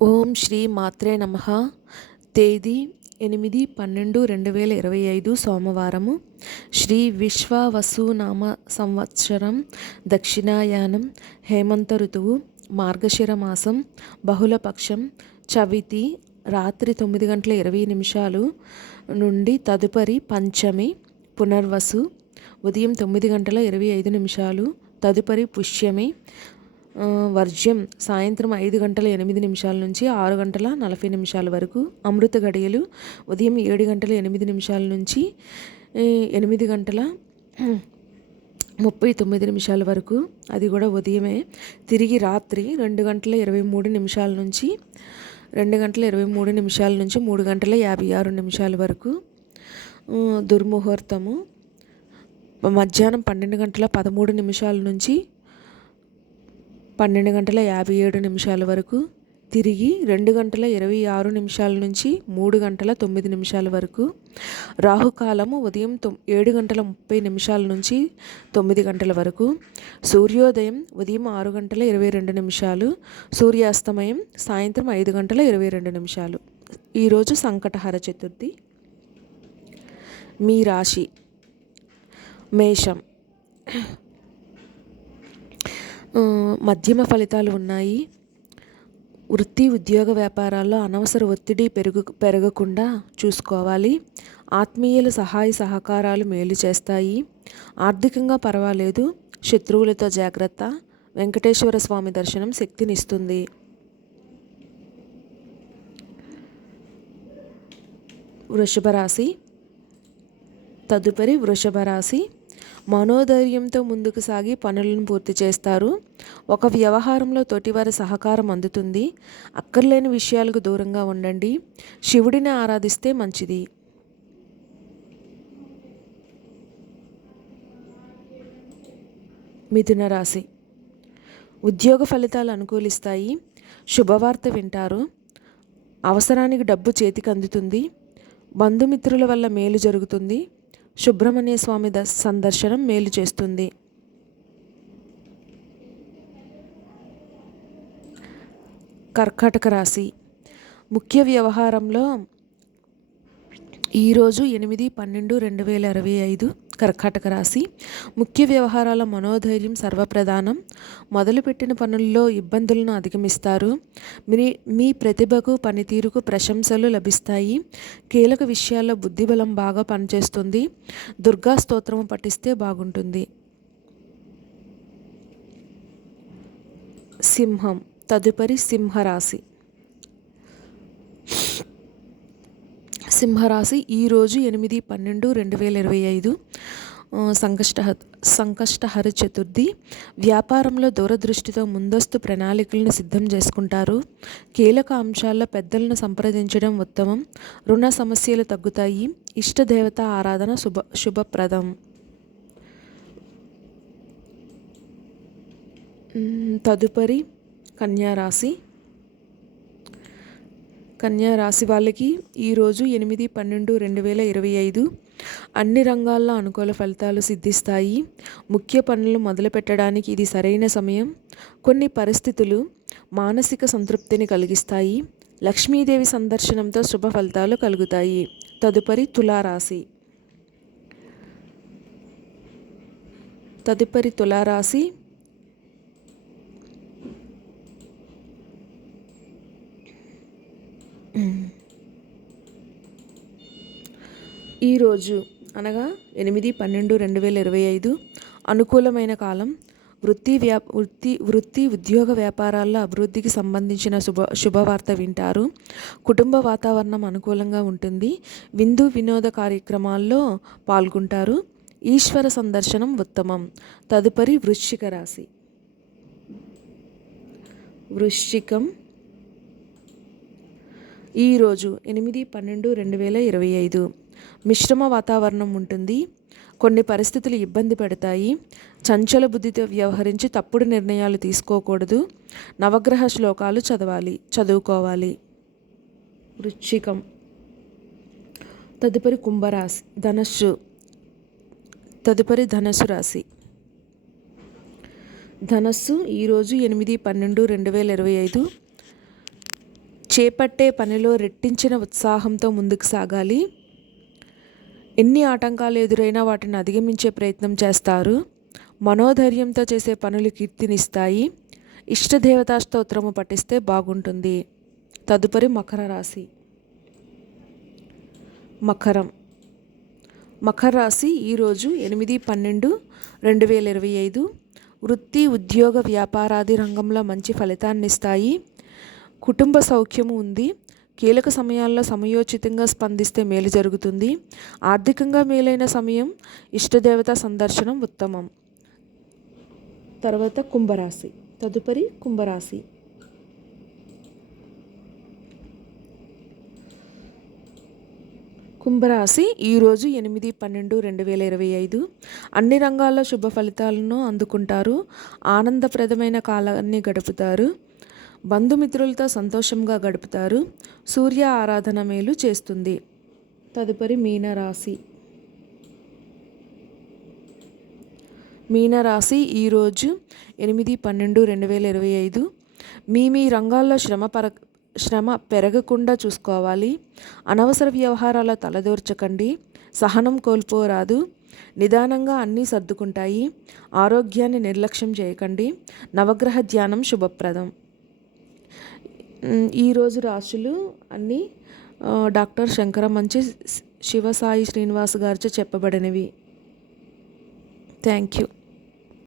ఓం శ్రీ మాత్రే నమః. తేదీ 8/12/2025 సోమవారము. శ్రీ విశ్వావసునామ సంవత్సరం, దక్షిణాయనం, హేమంత ఋతువు, మార్గశిర మాసం, బహుళపక్షం, చవితి, రాత్రి 9:20 నుండి తదుపరి పంచమి, పునర్వసు, ఉదయం 9:25, తదుపరి పుష్యమి, వర్జ్యం సాయంత్రం 5:08 నుంచి 6:40 వరకు. అమృత గడియలు ఉదయం 7:08 నుంచి 8:39 వరకు, అది కూడా ఉదయమే. తిరిగి రాత్రి 2:23 నుంచి 3:56 వరకు. దుర్ముహూర్తము మధ్యాహ్నం 12:13 నుంచి 12:57 వరకు. తిరిగి 2:26 నుంచి 3:09 వరకు. రాహుకాలము ఉదయం 7:30 నుంచి 9 వరకు. సూర్యోదయం ఉదయం 6:22, సూర్యాస్తమయం సాయంత్రం 5:22. ఈరోజు సంకటహర చతుర్థి. మీ రాశి మేషం. మధ్యమ ఫలితాలు ఉన్నాయి. వృత్తి ఉద్యోగ వ్యాపారాల్లో అనవసర ఒత్తిడి పెరగకుండా చూసుకోవాలి. ఆత్మీయుల సహాయ సహకారాలు మేలు చేస్తాయి. ఆర్థికంగా పర్వాలేదు. శత్రువులతో జాగ్రత్త. వెంకటేశ్వర స్వామి దర్శనం శక్తినిస్తుంది. వృషభ రాశి. తదుపరి వృషభ రాశి. మనోధైర్యంతో ముందుకు సాగి పనులను పూర్తి చేస్తారు. ఒక వ్యవహారంలో తోటివారి సహకారం అందుతుంది. అక్కర్లేని విషయాలకు దూరంగా ఉండండి. శివుడిని ఆరాధిస్తే మంచిది. మిథున రాశి. ఉద్యోగ ఫలితాలు అనుకూలిస్తాయి. శుభవార్త వింటారు. అవసరానికి డబ్బు చేతికి అందుతుంది. బంధుమిత్రుల వల్ల మేలు జరుగుతుంది. సుబ్రహ్మణ్య స్వామి సందర్శనం మేలు చేస్తుంది. కర్కాటక రాశి. ముఖ్య వ్యవహారంలో ఈరోజు 8/12/2025 కర్కాటక రాశి. ముఖ్య వ్యవహారాల మనోధైర్యం సర్వప్రధానం. మొదలుపెట్టిన పనుల్లో ఇబ్బందులను అధిగమిస్తారు. మీ ప్రతిభకు పనితీరుకు ప్రశంసలు లభిస్తాయి. కీలక విషయాల్లో బుద్ధిబలం బాగా పనిచేస్తుంది. దుర్గా స్తోత్రం పఠిస్తే బాగుంటుంది. సింహం. తదుపరి సింహరాశి. సింహరాశి. ఈరోజు 8/12/2025 సంకష్టహర చతుర్థి. వ్యాపారంలో దూరదృష్టితో ముందస్తు ప్రణాళికలను సిద్ధం చేసుకుంటారు. కీలక అంశాల్లో పెద్దలను సంప్రదించడం ఉత్తమం. రుణ సమస్యలు తగ్గుతాయి. ఇష్టదేవత ఆరాధన శుభప్రదం. తదుపరి కన్యారాశి. కన్యారాశి వాళ్ళకి ఈరోజు 8/12/2025 అన్ని రంగాల్లో అనుకూల ఫలితాలు సిద్ధిస్తాయి. ముఖ్య పనులు మొదలు పెట్టడానికి ఇది సరైన సమయం. కొన్ని పరిస్థితులు మానసిక సంతృప్తిని కలిగిస్తాయి. లక్ష్మీదేవి సందర్శనంతో శుభ ఫలితాలు కలుగుతాయి. తదుపరి తులారాశి. ఈరోజు అనగా 8/12/2025 అనుకూలమైన కాలం. వృత్తి ఉద్యోగ వ్యాపారాల్లో అభివృద్ధికి సంబంధించిన శుభవార్త వింటారు. కుటుంబ వాతావరణం అనుకూలంగా ఉంటుంది. విందు వినోద కార్యక్రమాల్లో పాల్గొంటారు. ఈశ్వర సందర్శనం ఉత్తమం. తదుపరి వృశ్చిక రాశి. వృశ్చికం. ఈరోజు 8/12/2025 మిశ్రమ వాతావరణం ఉంటుంది. కొన్ని పరిస్థితులు ఇబ్బంది పెడతాయి. చంచల బుద్ధితో వ్యవహరించి తప్పుడు నిర్ణయాలు తీసుకోకూడదు. నవగ్రహ శ్లోకాలు చదువుకోవాలి. వృశ్చికం. తదుపరి కుంభరాశి. ధనస్సు రాశి. ధనస్సు. ఈరోజు 8/12/2025 చేపట్టే పనిలో రెట్టించిన ఉత్సాహంతో ముందుకు సాగాలి. ఎన్ని ఆటంకాలు ఎదురైనా వాటిని అధిగమించే ప్రయత్నం చేస్తారు. మనోధైర్యంతో చేసే పనులు కీర్తినిస్తాయి. ఇష్టదేవతా స్తోత్రము పఠిస్తే బాగుంటుంది. తదుపరి మకర రాశి. మకర రాశి ఈరోజు 8/12/2025. వృత్తి, ఉద్యోగ, వ్యాపారాది రంగంలో మంచి ఫలితాన్ని ఇస్తాయి. కుటుంబ సౌఖ్యము ఉంది. కీలక సమయాల్లో సమయోచితంగా స్పందిస్తే మేలు జరుగుతుంది. ఆర్థికంగా మేలైన సమయం. ఇష్టదేవత సందర్శనం ఉత్తమం. తర్వాత కుంభరాశి. తదుపరి కుంభరాశి. కుంభరాశి ఈరోజు 8/12/2025. అన్ని రంగాల్లో శుభ ఫలితాలను అందుకుంటారు. ఆనందప్రదమైన కాలాన్ని గడుపుతారు. బంధుమిత్రులతో సంతోషంగా గడుపుతారు. సూర్య ఆరాధన మేలు చేస్తుంది. తదుపరి మీనరాశి. మీనరాశి ఈరోజు 8/12/2025. మీ రంగాల్లో శ్రమ పెరగకుండా చూసుకోవాలి. అనవసర వ్యవహారాల తలదూర్చకండి. సహనం కోల్పోరాదు. నిదానంగా అన్నీ సర్దుకుంటాయి. ఆరోగ్యాన్ని నిర్లక్ష్యం చేయకండి. నవగ్రహ ధ్యానం శుభప్రదం. ఈరోజు రాశులు అన్నీ డాక్టర్ శంకరమంచి శివసాయి శ్రీనివాస్ గారిచే చెప్పబడినవి. Thank you.